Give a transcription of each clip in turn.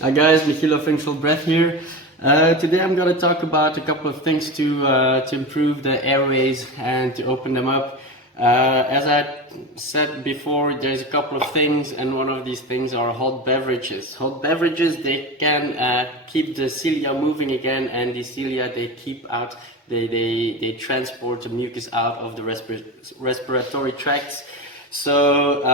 Hi guys, Michiel Functional Breath here. Today I'm going to talk about a couple of things to improve the airways and to open them up. As I said before, there's a couple of things, and one of these things are hot beverages. Hot beverages, they can keep the cilia moving again, and the cilia they keep out, they transport the mucus out of the respiratory tracts. So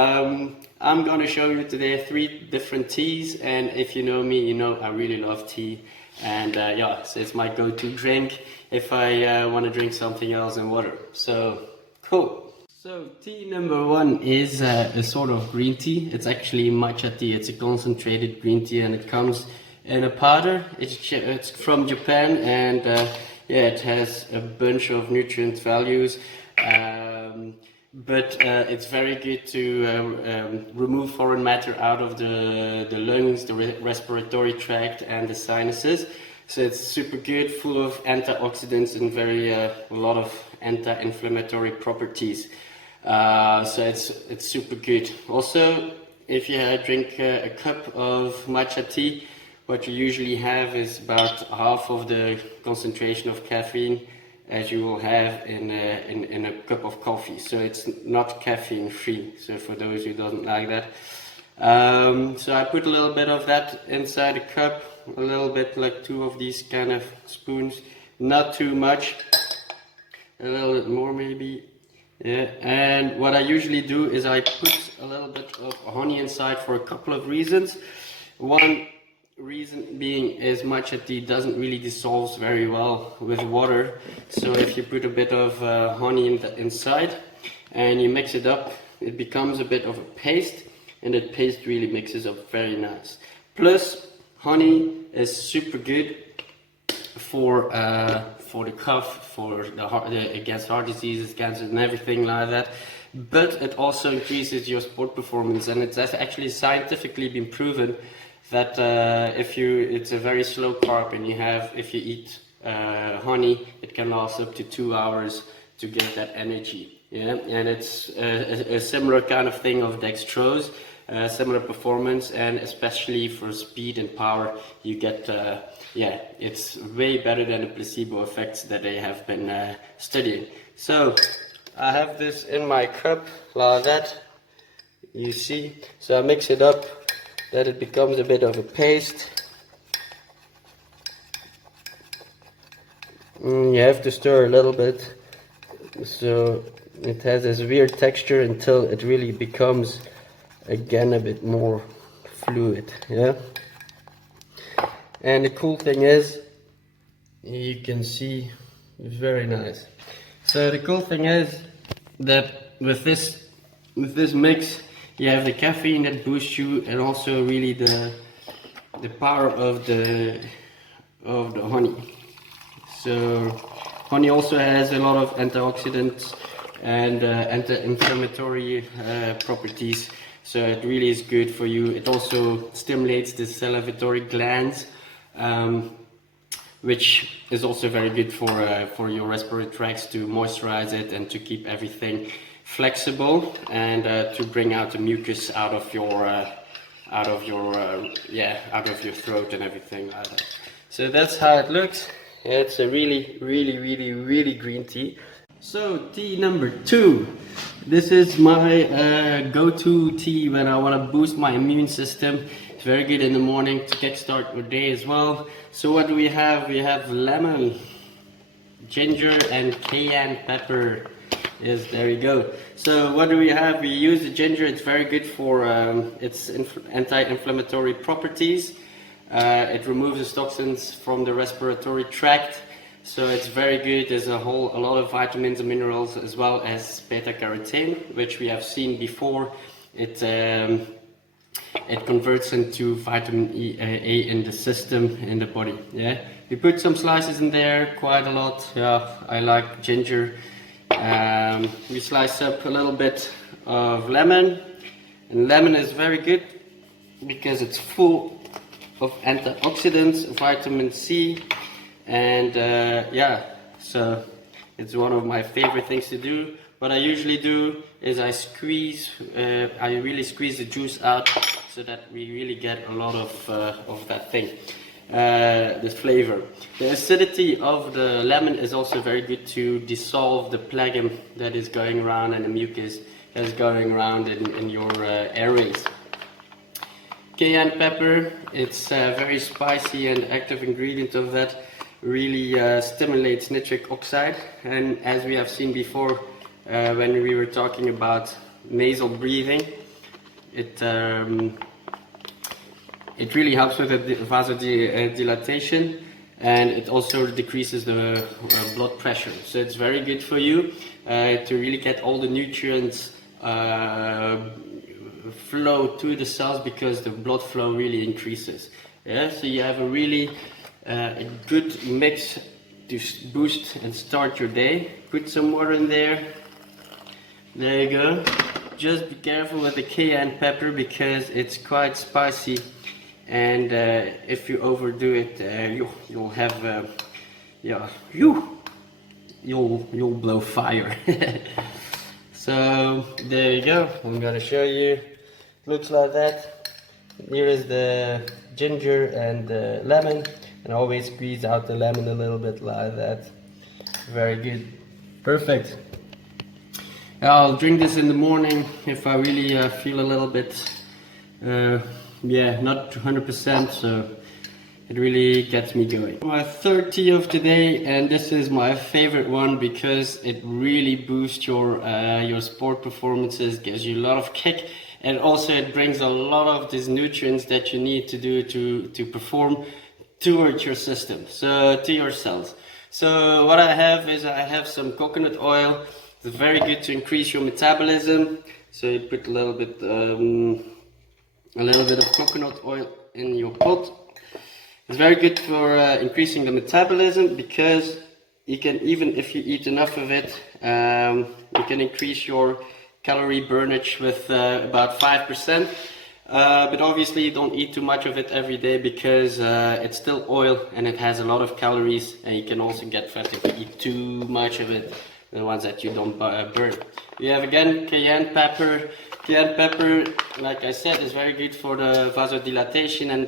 I'm going to show you today 3 different teas, and if you know me, you know I really love tea, and yeah, so it's my go-to drink if I want to drink something else than water. So cool. So tea number 1 is a sort of green tea. It's actually matcha tea. It's a concentrated green tea, and it comes in a powder. It's from Japan, and yeah, it has a bunch of nutrient values. But it's very good to remove foreign matter out of the lungs, the respiratory tract, and the sinuses. So it's super good, full of antioxidants and a lot of anti-inflammatory properties. So it's super good. Also, if you drink a cup of matcha tea, what you usually have is about half of the concentration of caffeine as you will have in a cup of coffee. So it's not caffeine free, so for those who don't like that. So I put a little bit of that inside a cup, a little bit, like 2 of these kind of spoons, not too much, a little bit more maybe. Yeah, and what I usually do is I put a little bit of honey inside for a couple of reasons. One reason being is matcha tea doesn't really dissolve very well with water, so if you put a bit of honey inside and you mix it up, it becomes a bit of a paste, and that paste really mixes up very nice. Plus, honey is super good for the cough, for the heart, against heart diseases, cancer, and everything like that. But it also increases your sport performance, and it's actually scientifically been proven that it's a very slow carb, and if you eat honey, it can last up to 2 hours to get that energy. Yeah, and it's a similar kind of thing of dextrose, similar performance, and especially for speed and power, you get yeah, it's way better than the placebo effects that they have been studying. So I have this in my cup like that, you see. So I mix it up, that it becomes a bit of a paste. You have to stir a little bit, so it has this weird texture until it really becomes again a bit more fluid. Yeah. And the cool thing is, you can see, it's very nice. So the cool thing is that with this mix, you have the caffeine that boosts you, and also really the power of the honey. So honey also has a lot of antioxidants and anti-inflammatory properties. So it really is good for you. It also stimulates the salivatory glands, which is also very good for your respiratory tracts, to moisturize it and to keep everything flexible, and to bring out the mucus out of your throat and everything like that. So that's how it looks. It's a really green tea. So tea number 2. This is my go-to tea when I want to boost my immune system. It's very good in the morning to kickstart your day as well. So what do we have? We have lemon, ginger, and cayenne pepper. Yes, there we go. So what do we have? We use the ginger. It's very good for its anti-inflammatory properties. It removes the toxins from the respiratory tract. So it's very good. There's a lot of vitamins and minerals, as well as beta-carotene, which we have seen before. It converts into vitamin A in the system, in the body. Yeah, we put some slices in there, quite a lot. Yeah, I like ginger. We slice up a little bit of lemon, and lemon is very good because it's full of antioxidants, vitamin C, and yeah, so it's one of my favorite things to do. What I usually do is I really squeeze the juice out, so that we really get a lot of that thing, the flavor. The acidity of the lemon is also very good to dissolve the phlegm that is going around and the mucus that's going around in your airways. Cayenne pepper, it's a very spicy and active ingredient of that, really stimulates nitric oxide, and as we have seen before when we were talking about nasal breathing, it really helps with the vasodilatation, and it also decreases the blood pressure. So it's very good for you to really get all the nutrients flow to the cells, because the blood flow really increases. Yeah, so you have a really a good mix to boost and start your day. Put some water in there. There you go. Just be careful with the cayenne pepper because it's quite spicy, and if you overdo it, you'll have you'll blow fire. So there you go. I'm gonna show you. Looks like that. Here is the ginger and the lemon, and always squeeze out the lemon a little bit like that. Very good. Perfect. I'll drink this in the morning if I really feel a little bit, not 100%, so it really gets me going. My third tea of today, and this is my favorite one because it really boosts your sport performances, gives you a lot of kick, and also it brings a lot of these nutrients that you need to do to perform towards your system, so to your cells. So what I have some coconut oil. It's very good to increase your metabolism. So you put a little bit of coconut oil in your pot. It's very good for increasing the metabolism, because you can, even if you eat enough of it, you can increase your calorie burnage with about 5%. But obviously you don't eat too much of it every day, because it's still oil and it has a lot of calories, and you can also get fat if you eat too much of it, the ones that you don't burn. We have again cayenne pepper. Cayenne pepper, like I said, is very good for the vasodilatation and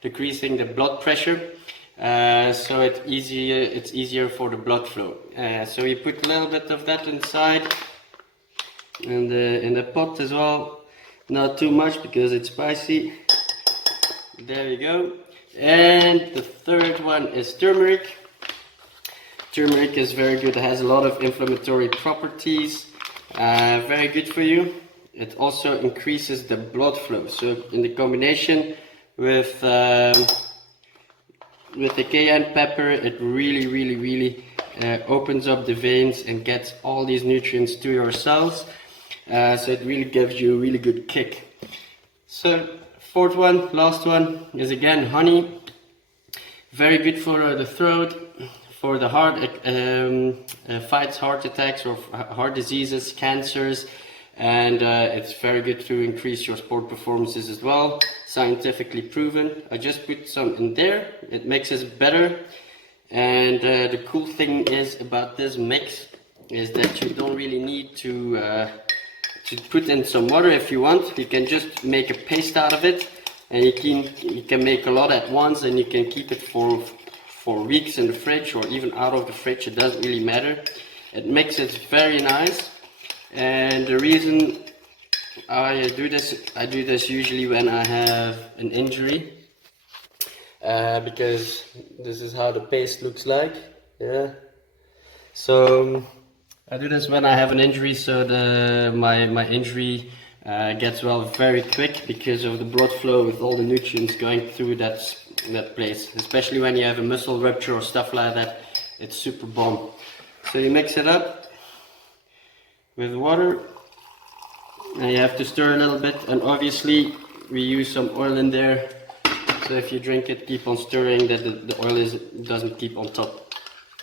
decreasing the blood pressure. So it's easier for the blood flow. So you put a little bit of that inside, and in the pot as well. Not too much because it's spicy. There you go. And the third one is turmeric. Turmeric is very good. It has a lot of inflammatory properties. Very good for you. It also increases the blood flow. So in the combination with the cayenne pepper, it really opens up the veins and gets all these nutrients to your cells. So it really gives you a really good kick. So fourth one, last one, is again honey. Very good for the throat, for the heart, fights heart attacks or heart diseases, cancers, and it's very good to increase your sport performances as well. Scientifically proven. I just put some in there. It makes it better. And the cool thing is about this mix is that you don't really need to put in some water. If you want, you can just make a paste out of it, and you can make a lot at once, and you can keep it for weeks in the fridge or even out of the fridge. It doesn't really matter. It makes it very nice. And the reason I do this usually when I have an injury, because this is how the paste looks like. Yeah. So I do this when I have an injury, so my injury gets well very quick because of the blood flow with all the nutrients going through that place. Especially when you have a muscle rupture or stuff like that, it's super bomb. So you mix it up with water, and you have to stir a little bit, and obviously we use some oil in there. So if you drink it, keep on stirring, that the oil doesn't keep on top.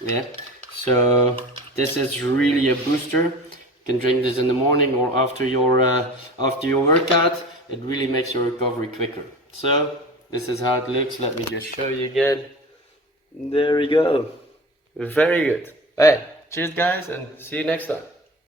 Yeah. So this is really a booster. You can drink this in the morning or after your workout. It really makes your recovery quicker. So this is how it looks. Let me just show you again. There we go. Very good. Hey, cheers guys, and see you next time.